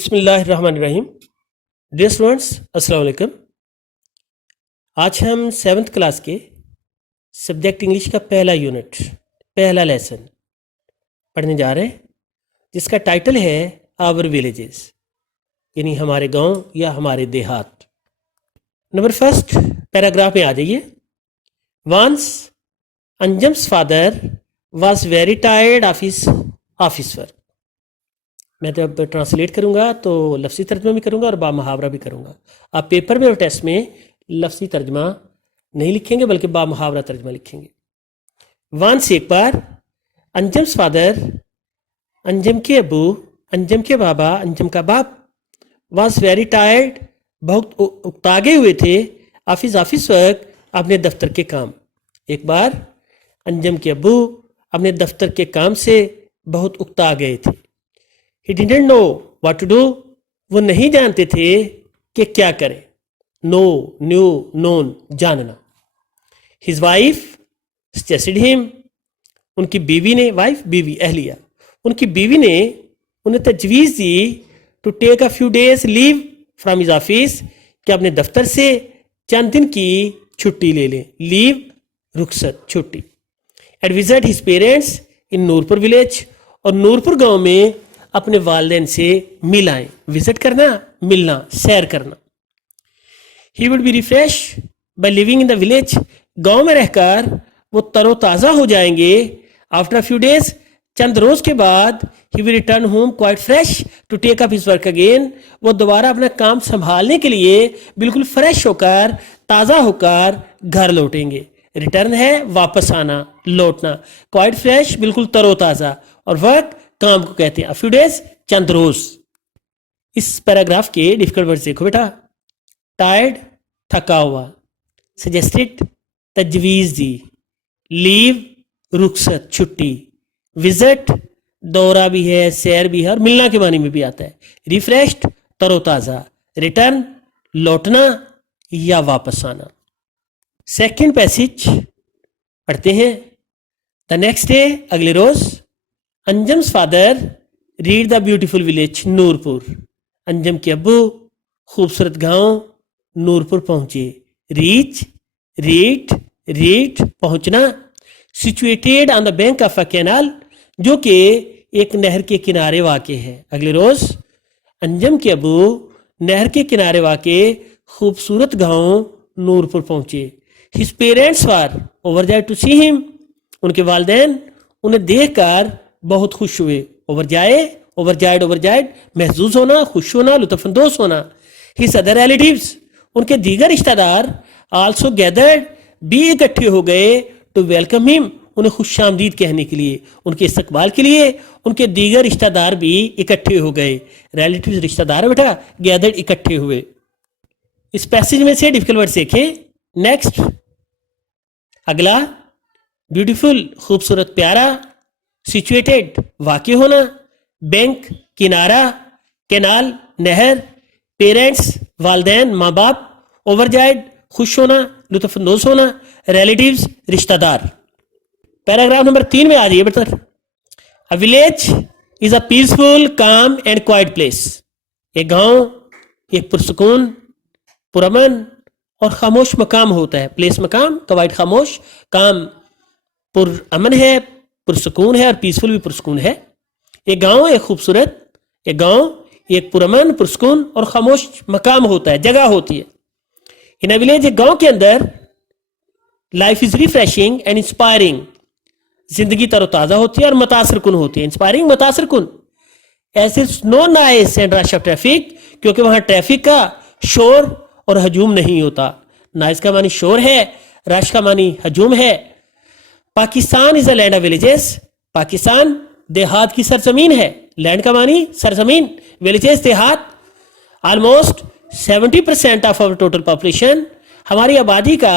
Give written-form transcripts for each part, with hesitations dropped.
बिस्मिल्लाहिर्रहमानिर्रहीम। Dear students, अस्सलाम वालेकुम। आज हम 7th क्लास के सब्जेक्ट इंग्लिश का पहला यूनिट, पहला लेसन पढ़ने जा रहे हैं, जिसका टाइटल है आवर विलेजेस, यानी हमारे गांव या हमारे देहात। नंबर फर्स्ट पैराग्राफ में आ जाइए। Once Anjum's father was very tired of his office work. मैं जब ट्रांसलेट करूँगा तो लफ्ज़ी तर्जमा भी करूँगा और बा मुहावरा भी करूँगा। आप पेपर में और टेस्ट में लफ्ज़ी तर्जमा नहीं लिखेंगे बल्कि बा मुहावरा तर्जमा लिखेंगे। वंस एक बार, अंजम्स फादर अंजम के अबू, अंजम के बाबा, अंजम का बाप, वॉज वेरी टायर्ड बहुत उकतागे हुए थे, ऑफिस वर्क अपने दफ्तर के काम। एक बार अंजम के अबू अपने दफ्तर के काम से बहुत उकता गए थे। He didn't know what to do. वो नहीं जानते थे कि क्या करें। Know, knew, known, जानना। His wife suggested him. उनकी बीवी ने, वाइफ बीवी अहलिया, उनकी बीवी ने उन्हें तजवीज़ दी to take a few days leave from his office, कि अपने दफ्तर से चंद दिन की छुट्टी ले लें। लीव रुखसत, छुट्टी। And visit his parents in Noorpur village, और नूरपुर गांव में अपने वालिदैन से मिल आए। विजिट करना, मिलना, सैर करना। He would be refresh by living in the village, गांव में रहकर वो तरोताज़ा हो जाएंगे। आफ्टर अ फ्यू डेज, चंद रोज के बाद, he will return home quite fresh to take up his work again, वो दोबारा अपना काम संभालने के लिए बिल्कुल फ्रेश होकर, ताज़ा होकर घर लौटेंगे। रिटर्न है वापस आना, लौटना। क्वाइट फ्रेश बिल्कुल तरोताज़ा, और वर्क काम को कहते हैं। अ फ्यू डेज चंद रोज। इस पैराग्राफ के डिफिकल्ट वर्ड देखो बेटा। टायर्ड थका हुआ, सजेस्टेड तजवीज़ दी, लीव रुखसत छुट्टी, विजिट दौरा भी है, सैर भी है और मिलना के मानी में भी आता है। रिफ्रेश्ड तरोताज़ा, रिटर्न लौटना या वापस आना। सेकंड पैसेज पढ़ते हैं। द नेक्स्ट डे, अगले रोज, Anjum's father reached the beautiful village Noorpur, Anjum के अब्बू खूबसूरत गांव नूरपुर पहुंचे। रीच, रीड पहुंचना। Situated on the bank of a canal, जो कि एक नहर के किनारे वाक़े है। अगले रोज अंजम के अब्बू नहर के किनारे वाक़े खूबसूरत गांव नूरपुर पहुंचे। His parents were overjoyed to see him, उनके वालिदैन उन्हें देखकर बहुत खुश हुए। ओवरजाइड महजूज होना, खुश होना, लुत्फानंदोज होना। हिज अदर रिलेटिव्स, उनके दीगर रिश्तेदार, आल्सो गैदर्ड भी इकट्ठे हो गए टू वेलकम हिम, उन्हें खुश आमदीद कहने के लिए, उनके इस्तकबाल के लिए उनके दीगर रिश्तेदार भी इकट्ठे हो गए। रिलेटिव्स रिश्तेदार बेटा, गैदर्ड इकट्ठे हुए। इस पैसेज में से डिफिकल्ट वर्ड देखें। नेक्स्ट अगला, ब्यूटीफुल खूबसूरत प्यारा, सिचुएटेड वाक़े होना, बैंक किनारा, कैनाल नहर, पेरेंट्स वालिदैन माँ बाप, ओवरजाइड खुश होना, लुत्फानंदोज होना, रिलेटिव्स रिश्तेदार। पैराग्राफ नंबर 3 में आ जाइए बेटा। A village is a peaceful काम एंड क्वाइट प्लेस, एक गांव एक पुरसुकून, पुरअमन और खामोश मकाम होता है। प्लेस मकाम, क्वाइट खामोश, काम पुरअमन है, पुरसुकून है, और पीसफुल भी पुरसुकून है। एक गांव एक खूबसूरत, एक गांव एक पुरअमन, पुरसुकून और खामोश मकाम होता है, जगह होती है। इन अ विलेज, एक गांव के अंदर, life is refreshing and inspiring, जिंदगी तरोताज़ा होती है और मुतासिर कुन होती है। इंस्पायरिंग, मुतासिर कुन। ऐसे no noise and rush of traffic, क्योंकि वहां ट्रैफिक का शोर और हजूम नहीं होता। नॉइस का मानी शोर है, रश का मानी हजूम है। Pakistan is a land of villages, Pakistan देहात की सरजमीन है। लैंड का मानी सरजमीन, विलेजेस देहात। Almost 70% of our total population, हमारी आबादी का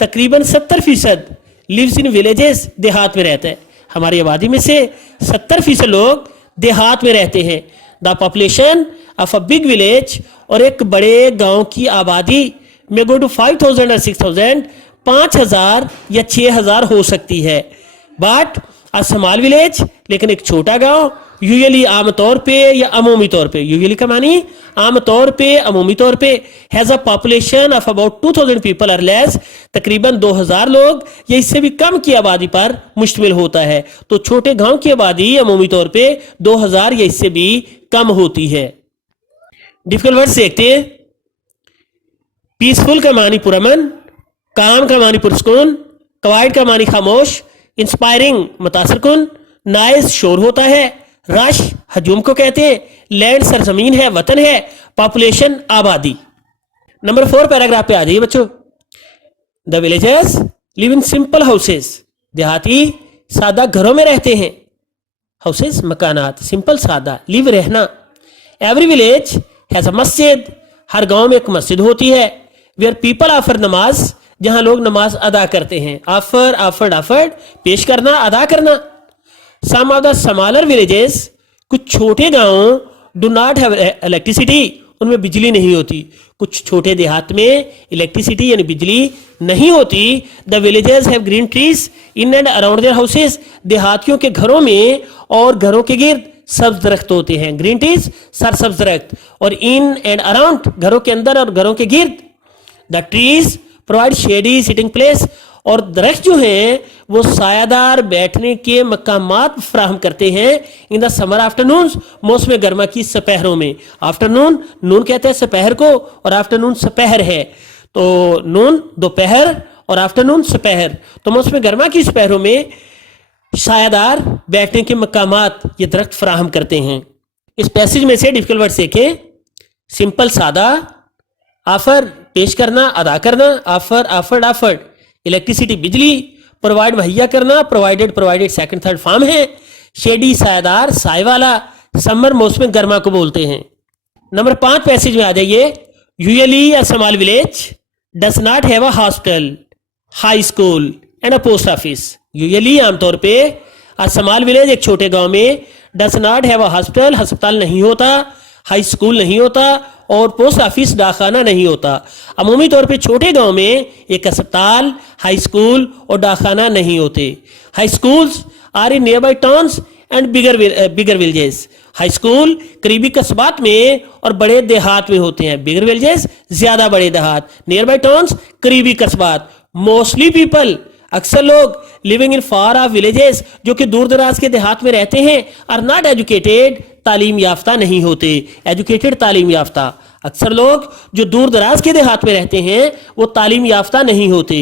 तकरीबन 70% लिव्स इन विलेजेस, देहात में रहता है। हमारी आबादी में से 70% लोग देहात में रहते हैं। The population of a big village, और एक बड़े गांव की आबादी में गो टू 5,000 और 6,000, 5,000 या 6,000 हो सकती है। बट अ स्मॉल विलेज, लेकिन एक छोटा गांव यूजुअली आम तौर पे या अमूमी तौर पे, यूजुअली का मानी आम तौर पे, अमूमी तौर पे, has a population of about 2000 people और लेस, तकरीबन 2000 लोग या इससे भी कम की आबादी पर मुश्तमिल होता है। तो छोटे गांव की आबादी अमूमी तौर पे 2000 या इससे भी कम होती है। डिफिकल्ट वर्ड्स देखते हैं। पीसफुल का मानी पुरअमन, काम का मानी पुरस्कून, क्वाइट का मानी खामोश, इंस्पायरिंग मुतासर कुन, नाइस शोर होता है, रश हजूम को कहते हैं, लैंड सरजमीन है, वतन है, पॉपुलेशन आबादी। नंबर 4 पैराग्राफ पे आ जाइए बच्चों। The villagers live in simple houses, देहाती सादा घरों में रहते हैं। हाउसेस मकानात, सिंपल सादा, लिव रहना। एवरी विलेज हैज अ मस्जिद, हर गांव में एक मस्जिद होती है। वेयर पीपल ऑफर नमाज, जहां लोग नमाज अदा करते हैं। ऑफर, ऑफर्ड, ऑफर्ड पेश करना, अदा करना। सम ऑफ द स्मॉलर विलेजेस, कुछ छोटे गांव डू नॉट हैव इलेक्ट्रिसिटी, उनमें बिजली नहीं होती। कुछ छोटे देहात में इलेक्ट्रिसिटी यानी बिजली नहीं होती। The villages have green trees in and around their houses, देहातियों के घरों में और घरों के गिर्द सब्ज दरख्त होते हैं। ग्रीन ट्रीज सरसब्ज दरख्त, और इन एंड अराउंड घरों के अंदर और घरों के गिर्द। The trees provide shady sitting place, और दरख्त जो हैं वो सायादार बैठने के मकामात फराहम करते हैं। इन द समर आफ्टरनून, मौसम गर्मा की सपहरों में। आफ्टरनून, नून कहते हैं सपहर को, और आफ्टरनून सपहर है, तो नून दोपहर और आफ्टरनून सपहर। तो मौसम गर्मा की सपहरों में सायादार बैठने के मकामात ये दरख्त फराहम करते हैं। इस पैसेज में से डिफिकल्ट वर्ड देखें। सिंपल सादा, ऑफर पेश करना, अदा करना, ऑफर, ऑफर्ड, ऑफर्ड। इलेक्ट्रिसिटी बिजली, प्रोवाइड मुहैया करना, provided, provided second third form है। शेडी सायादार, साय वाला। समर मौसम गर्मा को बोलते हैं। नंबर 5 पैसेज में आ जाइए। Usually a small village does not have a hospital, high school and a post office. Usually आमतौर पे अ स्मॉल विलेज एक छोटे गांव में does not have a hospital, अस्पताल नहीं होता, हाई स्कूल नहीं होता, और पोस्ट ऑफिस डाकखाना नहीं होता। अमूमी तौर पे छोटे गांव में एक अस्पताल, हाई स्कूल और डाकखाना नहीं होते। High schools are in nearby towns and bigger villages. High school करीबी कस्बात में और बड़े देहात में होते हैं। बिगर विलेजेस ज्यादा बड़े देहात, नियर बाई टाउन्स करीबी कस्बात। मोस्टली पीपल, अक्सर लोग, living in far of villages, जो कि दूर दराज के देहात में रहते हैं, आर नॉट एजुकेटेड, तालीम याफ्ता नहीं होते। एजुकेटेड तालीम याफ्ता, अक्सर लोग जो दूर दराज के देहात में रहते हैं वो तालीम याफ्ता नहीं होते।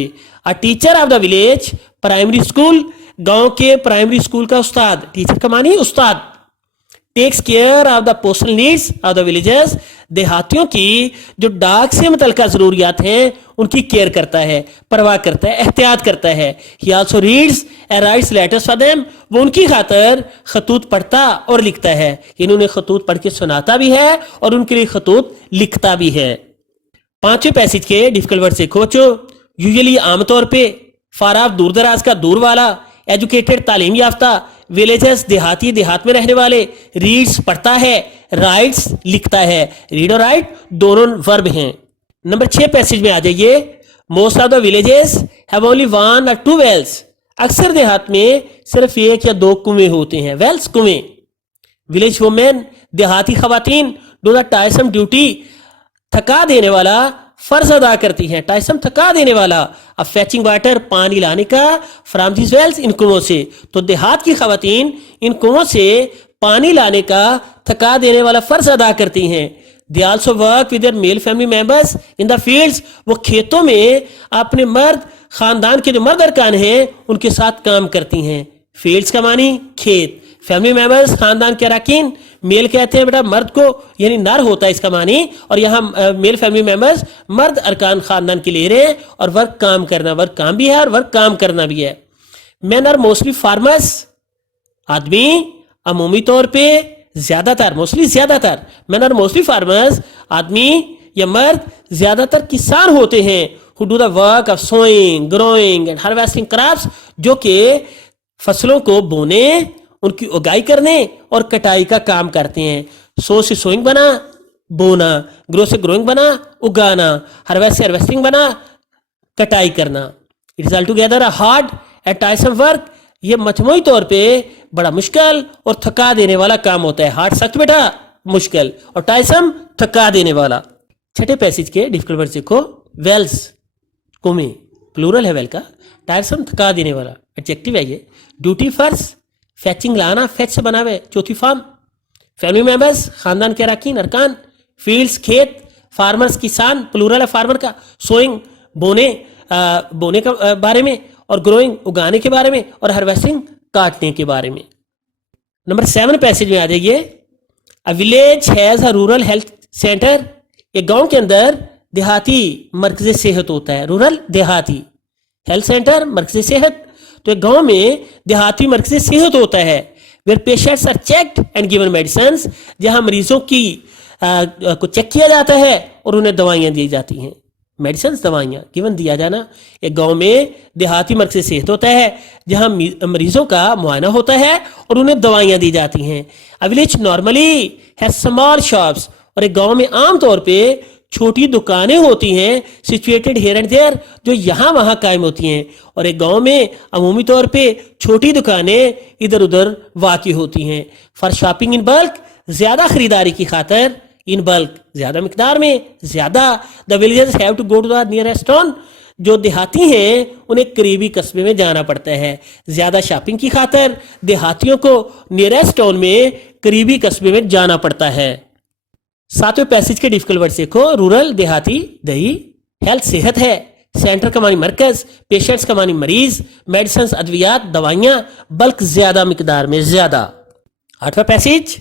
A teacher of the village, primary school, गांव के प्राइमरी स्कूल का उस्ताद, टीचर का मानी उस्ताद। Takes care of the personal needs of the villagers, देहातियों की जो डाक से मुतल्लिका जरूरियात हैं उनकी केयर करता है, परवाह करता है, एहतियात करता है। ही also reads and rights letters for them, वो उनकी खातर खतूत पढ़ता और लिखता है। इन्होंने खतूत पढ़ के सुनाता भी है और उनके लिए खतूत लिखता भी है। 5वें पैसेज के डिफिकल्ट वर्ड देखो बच्चों। यूजुअली आमतौर पे, फार ऑफ दूर दराज का दूर वाला, एजुकेटेड तालीम याफ्ता, विलेजर्स देहाती देहात में रहने वाले, रीड्स पढ़ता है, राइट्स लिखता है। रीड और राइट दोनों वर्ब हैं। नंबर 6 पैसेज में आ जाइए। Most of the villages have only 1 or 2 wells, अक्सर देहात में सिर्फ 1 या 2 कुएं होते हैं। वेल्स कुएं। विलेज वुमेन, देहाती खवातीन, डू द टायसम ड्यूटी, थका देने वाला फर्ज अदा करती हैं। टाइसम थका देने वाला, अब फैचिंग वाटर पानी लाने का, फ्रॉम दिस वेल्स इन कुओं से। तो देहात की खवातीन इन कुओं से पानी लाने का थका देने वाला फर्ज अदा करती हैं। They also work with their mail family members in the fields, वो खेतों में अपने मर्द खानदान के जो मर्द अरकान हैं उनके साथ काम करती हैं। फील्ड्स का मानी खेत, फैमिली मेंबर्स खानदान के अरकान, मेल कहते हैं बेटा मर्द को, यानी नर होता है इसका मानी, और यहाँ मेल फैमिली मेंबर्स मर्द अरकान खानदान के ले रहे हैं। और वर्क काम करना, वर्क काम भी है और वर्क काम करना भी है। मैन आर मोस्टली फार्मर्स, आदमी अमूमी तौर पे ज्यादातर, मोस्टली ज्यादातर, मैन आर मोस्टली फार्मर्स, आदमी या मर्द ज्यादातर किसान होते हैं। Who do the work of sowing, growing and harvesting crops, जो कि फसलों को बोने, उनकी उगाई करने और कटाई का काम करते हैं। सो से सोइंग बना, बोना, ग्रो से ग्रोइंग बना, उगाना, हार्वेस्ट से हार्वेस्टिंग बना, कटाई करना। It is altogether a hard and tiresome work, ये मजमूई तौर पे बड़ा मुश्किल और थका देने वाला काम होता है। हार्ड सख्त बेटा, मुश्किल, और टाइसम थका देने वाला। छठे पैसेज के डिफिकल्ट वर्ड देखो, वेल्स कोमे प्लूरल है वेल का, टायरसम थका देने वाला, एडजेक्टिव है ये। ड्यूटी फर्स्ट, फैचिंग लाना, फैच से बना हुआ, चौथी फॉर्म। फैमिली मेंबर्स खानदान के अरकान अरकान। फील्ड्स खेत, फार्मर्स किसान प्लूरल है फार्मर का। सोइंग बोने बोने का बारे में, और ग्रोइंग उगाने के बारे में, और हार्वेस्टिंग काटने के बारे में। नंबर 7 पैसेज में आ जाइए। A village has a rural health centre, एक गांव के अंदर देहाती मरकज़ सेहत होता है। रूरल देहाती, हेल्थ सेंटर मरकज़ सेहत, तो एक गांव में देहाती मरकज़ सेहत होता है। Where patients are checked and given medicines, जहां मरीजों की को चेक किया जाता है और उन्हें दवाइयां दी जाती हैं। मेडिसिन दवाइयां गिवन दिया जाना। एक गांव में देहाती मरकज़ सेहत होता है जहां मरीजों का मुआयना होता है और उन्हें दवाइयां दी जाती हैं। A village normally has small shops, और एक गांव में आम तौर पे छोटी दुकानें होती हैं, सिचुएटेड हियर एंड देयर, जो यहाँ वहाँ कायम होती हैं। और एक गांव में अमूमी तौर पे छोटी दुकानें इधर उधर वाक़ई होती हैं। फॉर शॉपिंग इन बल्क, ज़्यादा खरीदारी की खातर, इन बल्क ज़्यादा मिकदार में, ज़्यादा। The villagers have to go to the nearest town, जो देहाती हैं उन्हें करीबी कस्बे में जाना पड़ता है। ज़्यादा शॉपिंग की खातर देहातियों को नियरेस्ट टाउन में करीबी कस्बे में जाना पड़ता है। 7वें पैसेज के डिफिकल्ट वर्ड देखो, रूरल देहाती दही, हेल्थ सेहत है, सेंटर का मानी मरकज, पेशेंट्स का मानी मरीज, मेडिसिन अद्वियात दवाइयां, बल्क ज्यादा मिकदार में ज्यादा। 8वां passage,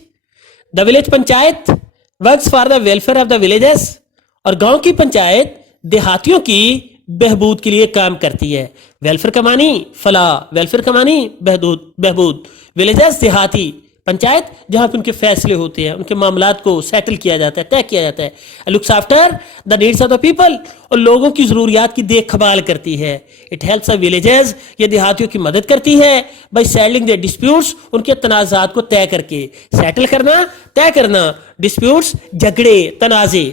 the village panchayat works for the welfare of the villages, और गांव की पंचायत देहातियों की बहबूद के लिए काम करती है। वेलफेयर का मानी फलाह, वेलफेयर का मानी बहबूद, विलेजेस देहाती, पंचायत जहां पे उनके फैसले होते हैं, उनके मामलात को सेटल किया जाता है, तय किया जाता है। Looks after the needs of the people, और लोगों की जरूरियात की देखभाल करती है। इट हेल्प्स द विलेजेस, ये देहातियों की मदद करती है। बाय सेटलिंग देयर डिस्प्यूट्स, उनके तनाज़ात को तय करके, सेटल करना, तय करना, डिस्प्यूट्स झगड़े तनाज़े।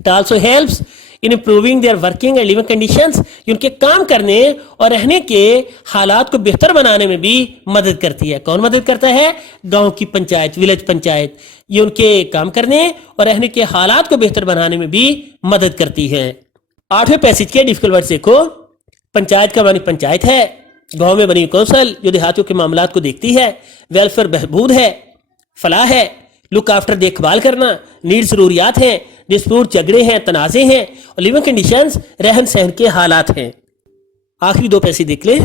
It also helps in improving their working and living conditions, उनके काम करने और रहने के हालात को बेहतर बनाने में भी मदद करती है। कौन मदद करता है? गांव की पंचायत, विलेज पंचायत, ये उनके काम करने और रहने के हालात को बेहतर बनाने में भी मदद करती है। 8वें पैसेज के डिफिकल्ट वर्ड देखो, पंचायत का मानी पंचायत है, गांव में बनी कौंसल जो देहातियों के मामलात को देखती है। वेलफेयर बहबूद है, फलाह है, लुक आफ्टर देखभाल करना, नीड जरूरियात हैं, डिस्प्यूट झगड़े हैं, तनाज़े हैं, और लिविंग कंडीशंस रहन सहन के हालात हैं। आखिरी 2 पैसे देख ले,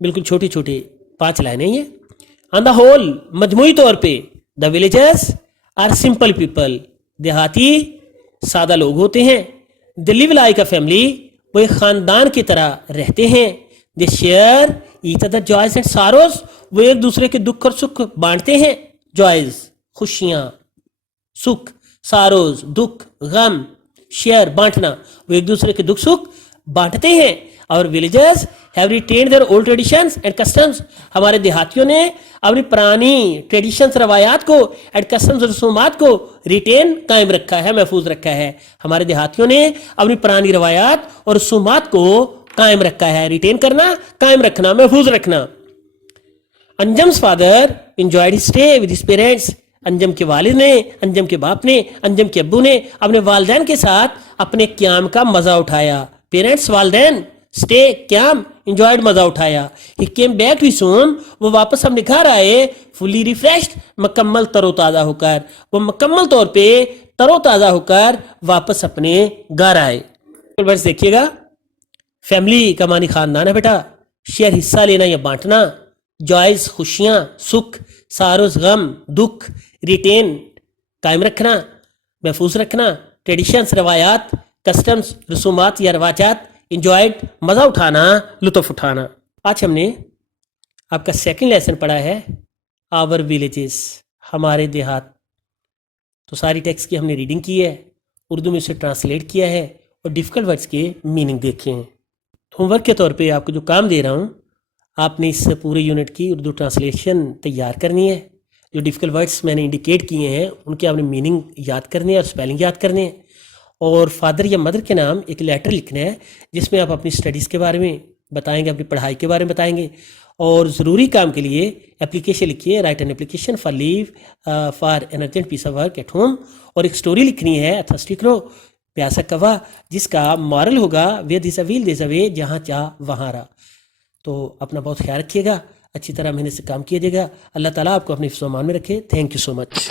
बिल्कुल छोटी छोटी 5 लाइनें ये। ऑन द होल, मजमूई तौर पे, the villagers are simple people, देहाती सादा लोग होते हैं। They live like a family, वो एक खानदान की तरह रहते हैं। They share each other joys and sorrows, वो एक दूसरे के दुख और सुख बांटते हैं। जॉयज खुशियां, सुख, सारोज दुख, गम, शेयर बांटना, वो एक दूसरे के दुख सुख बांटते हैं। और villagers have retained their old traditions and customs, हमारे देहातियों ने अपनी पुरानी ट्रेडिशंस रवायात को एंड कस्टम्स रसूमात को रिटेन कायम रखा है, महफूज रखा है। हमारे देहातियों ने अपनी पुरानी रवायात और रसूमात को कायम रखा है। रिटेन करना, कायम रखना, महफूज रखना। Anjum's father enjoyed his stay with his parents, Anjum के वालिद ने, अंजम के बाप ने, अंजम के अब्बू ने अपने वालिदैन के साथ अपने क्याम का मजा उठाया। पेरेंट्स वालिदैन, स्टे क्याम, एंजॉयड मजा उठाया। He came back to his home, वो वापस अपने घर आए। फुली रिफ्रेश्ड, मुकम्मल तरोताज़ा होकर, वो मुकम्मल तौर पे तरोताज़ा होकर वापस अपने घर आए। वर्ड्स देखिएगा, फैमिली का मानी खानदान है बेटा, शेयर हिस्सा लेना या बांटना, जॉयज खुशियां, सुख, सारोज गम, दुख, रिटेन कायम रखना, महफूज रखना, ट्रेडिशंस रवायात, कस्टम्स रसूमात या रवाजात, इंजॉयड मज़ा उठाना, लुत्फ़ उठाना। आज हमने आपका सेकंड लेसन पढ़ा है आवर विलेजेस, हमारे देहात। तो सारी टेक्स्ट की हमने रीडिंग की है, उर्दू में उसे ट्रांसलेट किया है और डिफ़िकल्ट वर्ड्स के मीनिंग देखे हैं। होमवर्क के तौर पे आपको जो काम दे रहा हूँ, आपने इस पूरे यूनिट की उर्दू ट्रांसलेशन तैयार करनी है। जो डिफ़िकल्ट वर्ड्स मैंने इंडिकेट किए हैं उनके आपने मीनिंग याद करने हैं और स्पेलिंग याद करने हैं। और फादर या मदर के नाम एक लेटर लिखना है जिसमें आप अपनी स्टडीज़ के बारे में बताएंगे, अपनी पढ़ाई के बारे में बताएंगे اور ضروری کام کے لیے اپلیکیشن لکھیے, write an application for leave for an urgent piece of work at home. اور ایک سٹوری لکھنی ہے, اتھسٹک رو پیاسا کوا, جس کا مارل ہوگا ویئر دس ویل دس اوے, جہاں چاہ وہاں رہا. تو اپنا بہت خیال رکھیے گا, اچھی طرح محنت سے کام کیجیے گا. اللہ تعالیٰ آپ کو اپنے حفظ و امان میں رکھے. Thank you so much.